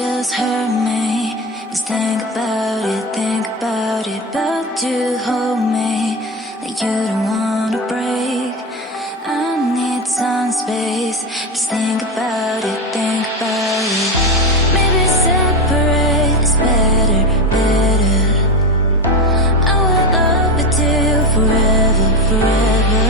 just hurt me. Just think about it, but you hold me like you don't wanna break. I need some space. Just think about it, maybe separate is better, better. I will love you till forever, forever.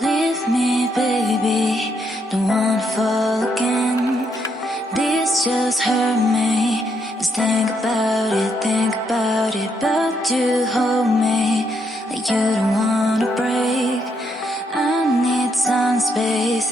Leave me, baby, don't wanna fall again. This just hurt me. Just think about it, but you hold me like you don't wanna break. I need some space.